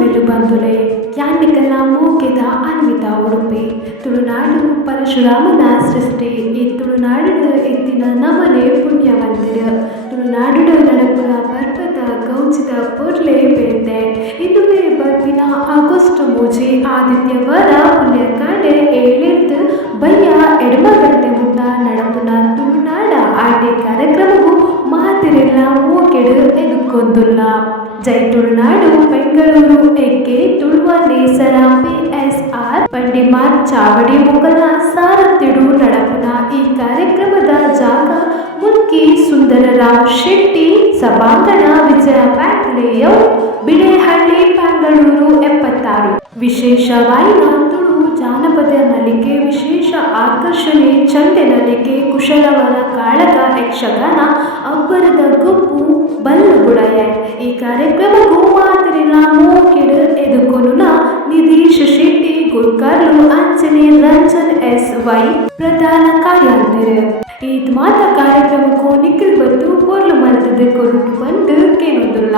ಸುಮ್ಮೆಲು ಬಂದುಲೆ ಯಾನಿಕಲ್ಲ ಮೂಕೆದ ಅನ್ವಿತ ಉಡುಪಿ ತುಳುನಾಡು ಪರಶುರಾಮನ ಸೃಷ್ಟಿ ಈ ತುಳುನಾಡು ಎತ್ತಿನ ನಮನೆ ಪುಣ್ಯವಂತಿರು ತುಳುನಾಡು ನಡಪುರ ಪರ್ವತ ಗೌಚಿದ ಪೊರ್ಲೆ ಬೆಳೆದೆ ಇದುವೇ ಬರ್ಪಿನ ಆಗಸ್ಟ್ ಮೂಜಿ ಆದಿತ್ಯವರ ಪುಣ್ಯಕಾಡೆ ಏಳೆತ್ತು ಬಯ್ಯ ಎಡಮಗಟ್ಟೆ ಮುಟ್ಟ ನಡಪುನ ತುಳುನಾಡ ಆಟೆ ಕಾರ್ಯಕ್ರಮವು ಮಾತಿರೆಲ್ಲ ಮೂಕೆಡು ಎದುಕೊಂದುಲ್ಲ ಜೈ ತುಳುನಾಡು ಬೆಂಗಳೂರು ಎಕ್ಕೆ ತುಳುವ ನೇಸರ PSR ಬಂಡಿಮಾರ್ ಚಾವಡಿ ಮುಗಲ ಸಾರತಿಡು ನಡಪುನ ಈ ಕಾರ್ಯಕ್ರಮದ ಜಾಗ ಮುಲ್ಕಿ ಸುಂದರರಾವ್ ಶೆಟ್ಟಿ ಸಭಾಂಗಣ ವಿಜಯ ಬ್ಯಾಂಕ್ ಲೇಔಟ್ ಬಿಳೆಹಳ್ಳಿ ಬೆಂಗಳೂರು 76 ವಿಶೇಷವಾಯಿನ ತುಳು ಜಾನಪದ ನಲಿಕೆ ವಿಶೇಷ ಆಕರ್ಷಣೆ ಚಂಡೆ ನಲಿಕೆ ಕುಶಲವರ ಕಾಳಗ ಯಕ್ಷಗಾನ ಅಬ್ಬರದ ಗುಂಪು ಬಲ್ಲು ಬುಡಯ ಈ ಕಾರ್ಯಕ್ರಮಕ್ಕೂ ಮಾತಿರಿನ ಮೂಕೆಡು ಎದುಕೊನುನ ನಿಧೀಶ್ ಶೆಟ್ಟಿ ಗುಡ್ಕರ್ಲು ಅಂಜನೆ ರಂಜನ್ SY ಪ್ರಧಾನ ಕಾರ್ಯಾಂತರ ಈದ್ ಮಾತ ಕಾರ್ಯಕ್ರಮಕ್ಕೂ ನಿಖಿಲ್ ಬಂದು ಪೊರ್ಲು ಮಲ್ತದೆ ಕೊರುಟು ಬಂದು ಕೇಳುವುದಿಲ್ಲ.